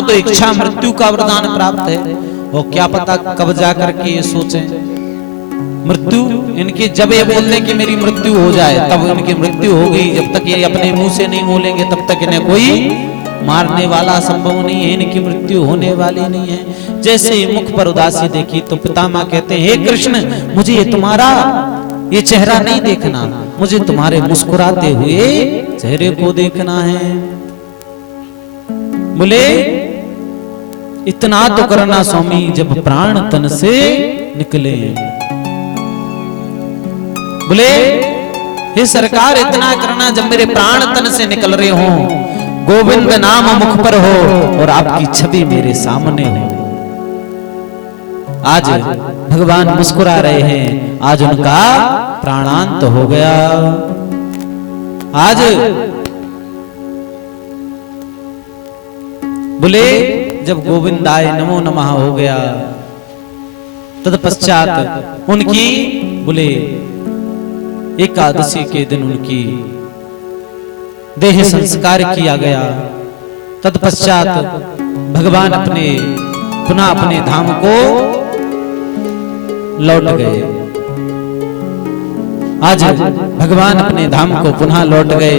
को तो इच्छा मृत्यु का वरदान प्राप्त है, और क्या पता कब जाकर के ये सोचें मृत्यु इनकी, जब ये बोल दें कि मेरी मृत्यु हो जाए तब इनकी मृत्यु होगी। जब तक ये अपने मुंह से नहीं बोलेंगे तब तक इन्हें कोई मारने वाला संभव नहीं है, इनकी मृत्यु होने वाली नहीं है। जैसे ही मुख पर उदासी देखी तो पितामह कहते हैं, हे कृष्ण, मुझे ये तुम्हारा ये चेहरा नहीं देखना, मुझे तुम्हारे मुस्कुराते हुए चेहरे को देखना है। बोले इतना तो करना स्वामी जब प्राण तन से निकले। बोले हे सरकार, इतना करना जब मेरे प्राण तन से निकल रहे हो, गोविंद नाम मुख पर हो और आपकी छवि मेरे सामने हो। आज भगवान मुस्कुरा रहे हैं, आज उनका प्राणांत हो गया। आज बोले जब गोविंद आए नमो नमः हो गया, तत्पश्चात उनकी बोले एकादशी के दिन उनकी देह संस्कार किया गया। तत्पश्चात भगवान पुनः अपने धाम को लौट गए। आज भगवान अपने धाम को पुनः लौट गए।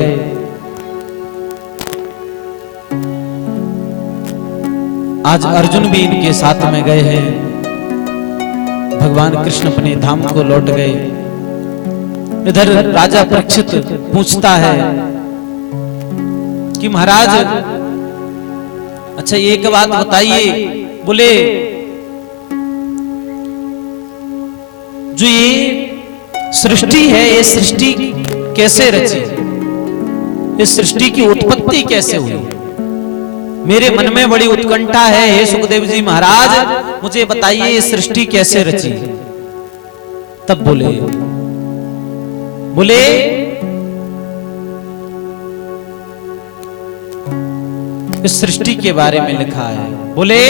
आज अर्जुन भी इनके साथ में गए हैं। भगवान कृष्ण अपने धाम को लौट गए। इधर राजा परीक्षित पूछता है कि महाराज अच्छा एक बात बताइए, बोले जो ये सृष्टि है, ये सृष्टि कैसे रची, इस सृष्टि की उत्पत्ति कैसे हुई? मेरे मन में बड़ी उत्कंठा है, हे सुखदेव जी महाराज मुझे बताइए ये सृष्टि कैसे रची। तब बोले इस सृष्टि के बारे में लिखा है। बोले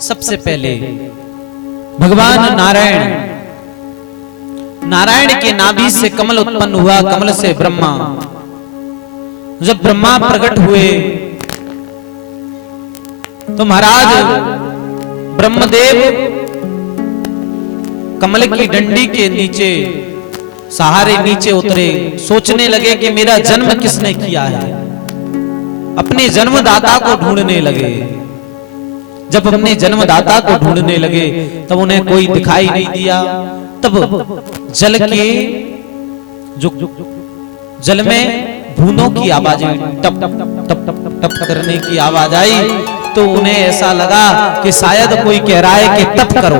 सबसे पहले भगवान नारायण के नाभि से कमल उत्पन्न हुआ, कमल से ब्रह्मा। जब ब्रह्मा प्रकट हुए तो महाराज ब्रह्मदेव कमल की डंडी के नीचे सहारे नीचे उतरे, सोचने लगे कि मेरा जन्म किसने किया है। अपने जन्मदाता को ढूंढने लगे। जब अपने जन्मदाता को ढूंढने लगे तब उन्हें कोई दिखाई नहीं दिया। तब जल के जो जल में बूंदों की आवाज टप टप टप टप टप करने की आवाज आई तो उन्हें ऐसा लगा कि शायद कोई कह रहा है कि तप करो,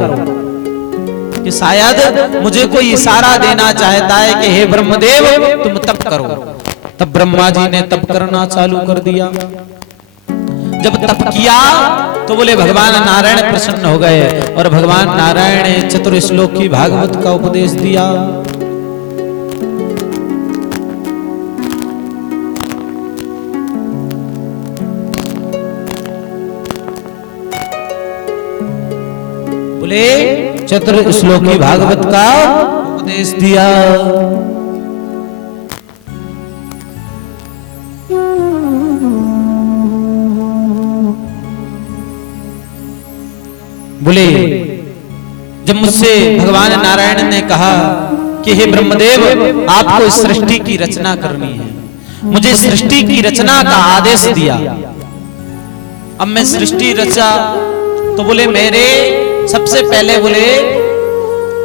कि शायद मुझे कोई इशारा देना चाहता है कि हे ब्रह्मदेव तुम तप करो। तब ब्रह्मा जी ने तप करना चालू कर दिया। जब तप किया तो बोले भगवान नारायण प्रसन्न हो गए और भगवान नारायण ने चतुर्श्लोकी भागवत का उपदेश दिया। बोले चतुर्श्लोकी भागवत का उपदेश दिया। बोले जब मुझसे भगवान नारायण ने कहा कि हे ब्रह्मदेव आपको इस सृष्टि की रचना करनी है, मुझे सृष्टि की रचना का आदेश दिया। अब मैं सृष्टि रचा तो बोले मेरे सबसे पहले बोले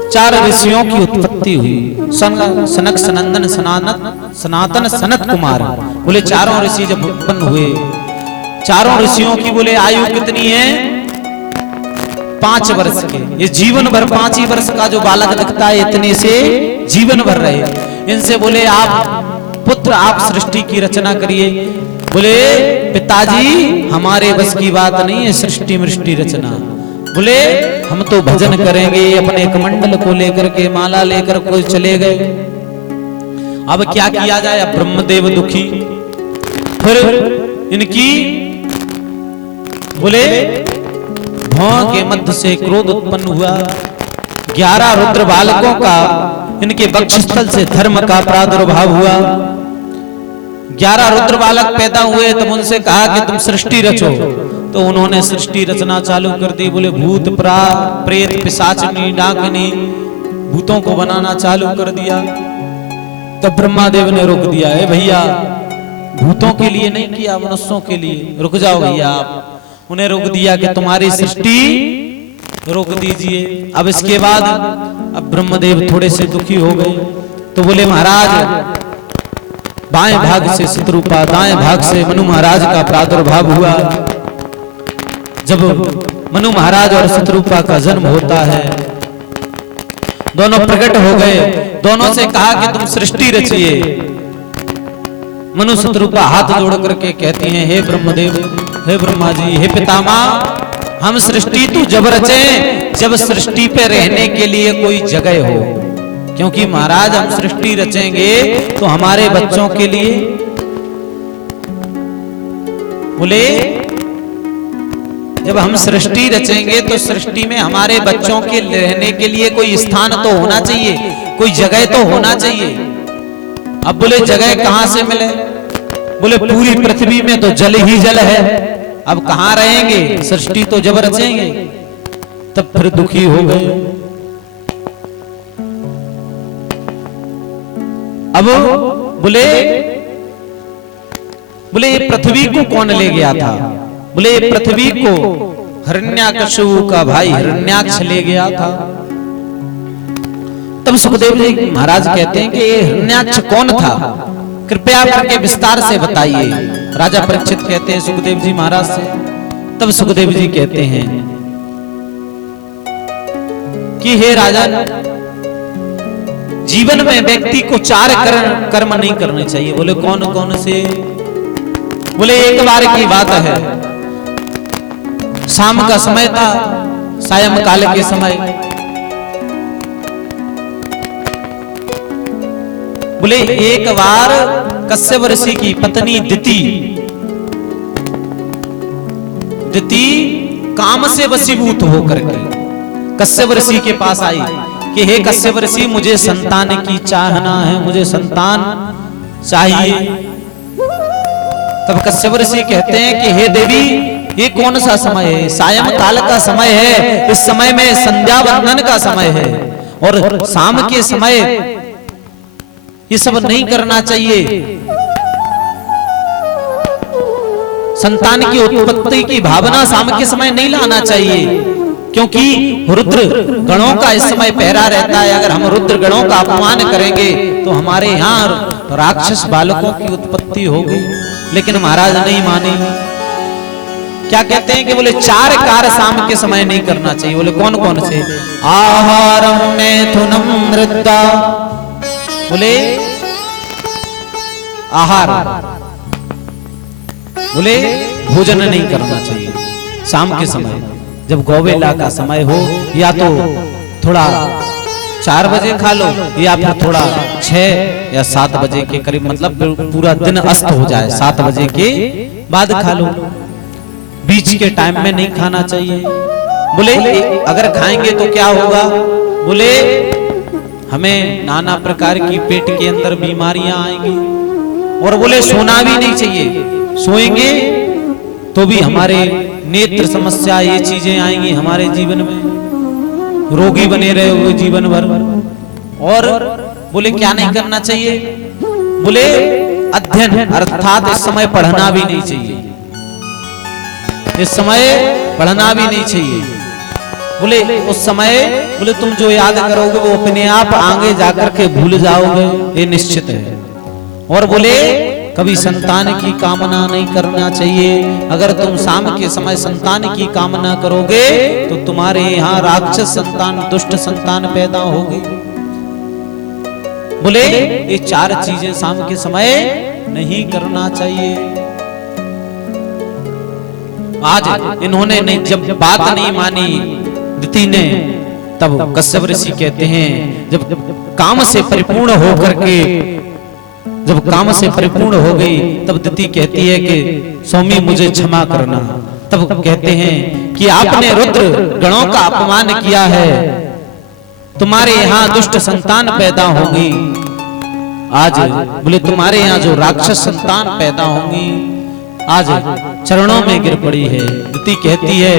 4 ऋषियों की उत्पत्ति हुई। सनक सनंदन सनातन सनत कुमार। बोले चारों ऋषि जब उत्पन्न हुए, चारों ऋषियों की बोले आयु कितनी है? 5 वर्ष के। ये जीवन भर 5 ही वर्ष का जो बालक दिखता है इतने से जीवन भर रहे। इनसे बोले आप पुत्र आप सृष्टि की रचना करिए। बोले पिताजी हमारे बस की बात नहीं है सृष्टि मृष्टि रचना। बोले हम तो भजन करेंगे। अपने कमंडल को लेकर के माला लेकर कोई चले गए। अब क्या किया जाए? अब ब्रह्मदेव दुखी। फिर इनकी बोले भौं के मध्य से क्रोध उत्पन्न हुआ। 11 रुद्र बालकों का इनके वक्षस्थल से धर्म का प्रादुर्भाव हुआ। 11 रुद्र बालक पैदा हुए। तब उनसे कहा कि तुम सृष्टि रचो। तो उन्होंने सृष्टि रचना चालू कर दी। बोले भूत प्रेत पिशाचनी डाकनी भूतों को बनाना चालू कर दिया। तब ब्रह्मा देव ने रोक दिया, है भैया भूतों के लिए नहीं किया, मनुष्यों के लिए, रुक जाओ भैया आप। उन्हें रोक दिया कि तुम्हारी सृष्टि रोक दीजिए। अब इसके बाद अब ब्रह्मदेव थोड़े से दुखी हो गए, तो बोले महाराज बाएं भाग से शत्रुपा, दाएं भाग से मनु महाराज का प्रादुर्भाव हुआ। जब मनु महाराज और शत्रुपा का जन्म होता है, दोनों प्रकट हो गए, दोनों से कहा कि तुम सृष्टि रचिए। मनु शत्रुपा हाथ जोड़ करके कहती हैं, हे ब्रह्मदेव, हे ब्रह्मा जी, हे पितामह, हम सृष्टि तो जब रचें जब सृष्टि पे रहने के लिए कोई जगह हो, क्योंकि महाराज हम सृष्टि रचेंगे तो हमारे बच्चों के लिए। बोले जब हम सृष्टि रचेंगे तो सृष्टि में हमारे बच्चों के रहने के लिए कोई स्थान तो होना चाहिए, कोई जगह तो होना चाहिए। अब बोले जगह कहां से मिले? बोले पूरी पृथ्वी में तो जल ही जल है, अब कहां रहेंगे? सृष्टि तो जब रचेंगे। तब फिर दुखी हो गए। अब बोले पृथ्वी को कौन ले गया था? बोले पृथ्वी को हिरण्याकशु का भाई हिरण्याक्ष ले गया था। तब सुखदेव जी महाराज कहते हैं कि ये हिरण्याक्ष कौन था, कृपया करके विस्तार से बताइए। राजा परीक्षित कहते हैं सुखदेव जी महाराज से। तब सुखदेव जी कहते हैं कि हे राजन, जीवन में व्यक्ति को 4 कर्म नहीं करने चाहिए। बोले कौन कौन से? बोले एक बार की बात है, शाम का समय था, सायंकाल के समय। बोले एक बार कश्यप ऋषि की पत्नी दिति काम से वशीभूत होकर के कश्यप ऋषि के पास आई कि हे कश्यप ऋषि, मुझे संतान की चाहना है, मुझे संतान चाहिए। तब कश्यप ऋषि कहते हैं कि हे देवी, ये कौन सा समय है? सायंकाल का समय है, इस समय में संध्या वंदन का समय है, और शाम के समय ये सब नहीं करना चाहिए। संतान की उत्पत्ति की भावना शाम के समय नहीं लाना चाहिए, क्योंकि रुद्र गणों का इस समय पहरा रहता है। अगर हम रुद्र गणों का अपमान करेंगे तो हमारे यहाँ राक्षस बालकों की उत्पत्ति होगी। लेकिन महाराज नहीं माने। क्या कहते हैं कि बोले 4 कार्य शाम के समय नहीं करना चाहिए। बोले कौन कौन से? आहारम मैथुनम मृदा। बोले आहार, बोले भोजन नहीं करना चाहिए शाम के समय। जब गौवेला का समय हो, या तो थोड़ा 4 बजे खा लो, या फिर थोड़ा 6 या 7 बजे के करीब, मतलब पूरा दिन अस्त हो जाए 7 बजे के बाद खा लो। बीच के टाइम में नहीं खाना चाहिए। बोले अगर खाएंगे तो क्या होगा? बोले हमें नाना प्रकार की पेट के अंदर बीमारियां आएंगी। और बोले सोना भी नहीं चाहिए, सोएंगे तो भी हमारे नेत्र समस्या, ये चीजें आएंगी हमारे जीवन में, रोगी बने रहे हुए जीवन भर। और बोले क्या नहीं करना चाहिए? बोले अध्ययन, अर्थात इस समय पढ़ना भी नहीं चाहिए, इस समय पढ़ना भी नहीं चाहिए। बोले उस समय बोले तुम जो याद करोगे वो अपने आप आगे जाकर के भूल जाओगे, ये निश्चित है। और बोले कभी संतान की कामना नहीं करना चाहिए। अगर तुम शाम के समय संतान की कामना करोगे तो तुम्हारे यहाँ राक्षस संतान, दुष्ट संतान पैदा होगी। बोले ये 4 चीजें शाम के समय नहीं करना चाहिए। आज इन्होंने नहीं, जब बात नहीं मानी दिति ने, तब कश्यप ऋषि कहते हैं जब काम से परिपूर्ण होकर के, जब काम से परिपूर्ण हो गई, तब दिति कहती है कि स्वामी मुझे क्षमा करना। तब कहते हैं कि आपने रुद्र गणों का अपमान किया है, तुम्हारे यहाँ दुष्ट संतान पैदा होंगी। आज बोले तुम्हारे यहाँ जो राक्षस संतान पैदा होंगी, आज चरणों में गिर पड़ी है। दुती कहती है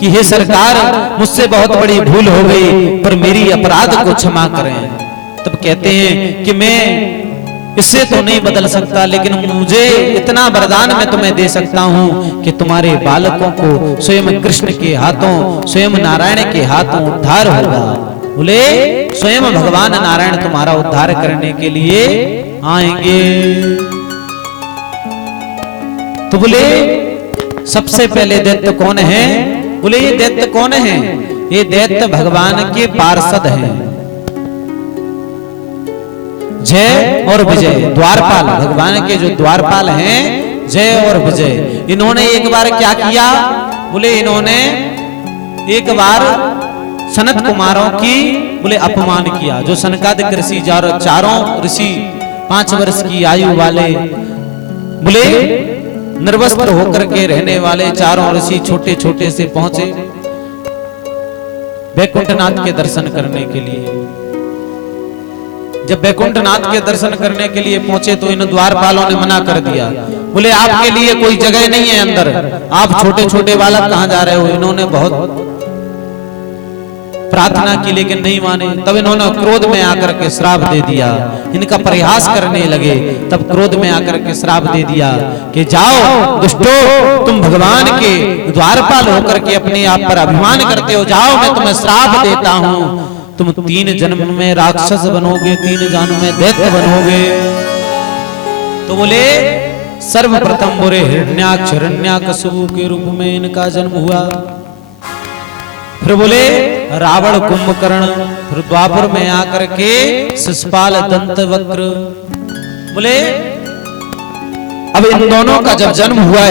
कि हे सरकार, मुझसे बहुत बड़ी भूल हो गई, पर मेरी अपराध को क्षमा करें। तब कहते हैं कि मैं इससे तो नहीं बदल सकता, लेकिन मुझे इतना वरदान मैं तुम्हें दे सकता हूं कि तुम्हारे बालकों को स्वयं कृष्ण के हाथों, स्वयं नारायण के हाथों उद्धार होगा। बोले स्वयं भगवान नारायण तुम्हारा उद्धार करने के लिए आएंगे। तो बोले सबसे पहले दैत्य कौन है? बोले ये दैत्य कौन है? ये दैत्य भगवान के पार्षद हैं, जय और विजय, द्वारपाल। भगवान के जो द्वारपाल हैं जय और विजय, इन्होंने एक बार क्या किया? बोले इन्होंने एक बार सनत कुमारों की बोले अपमान किया। जो सनकादिक ऋषि चारों ऋषि 5 वर्ष की आयु वाले, बोले निर्वस्त्र होकर के रहने वाले चारों ऋषि छोटे छोटे से पहुंचे वैकुंठनाथ के दर्शन करने के लिए। जब वैकुंठनाथ के दर्शन करने के लिए पहुंचे तो इन द्वारपालों ने मना कर दिया। बोले आपके लिए कोई जगह नहीं है अंदर, आप छोटे छोटे बालक कहां जा रहे हो? इन्होंने बहुत प्रार्थना की लेकिन नहीं माने। तब इन्होंने क्रोध में आकर के श्राप दे दिया। इनका परिहास करने लगे, तब क्रोध में आकर के श्राप दे दिया कि जाओ दुष्टो, तुम भगवान के द्वारपाल होकर के अपने आप पर अभिमान करते हो, जाओ मैं तुम्हें श्राप देता हूं, तुम 3 जन्म में राक्षस बनोगे, 3 जन्म में दैत्य बनोगे। तो बोले सर्वप्रथम बोले हिरण्याक्ष हिरण्याकशिपु के रूप में इनका जन्म हुआ। फिर बोले रावण कुंभकर्ण, फिर द्वापर में आकर के शिशुपाल दंतवक्र। बोले अब इन दोनों का जब जन्म हुआ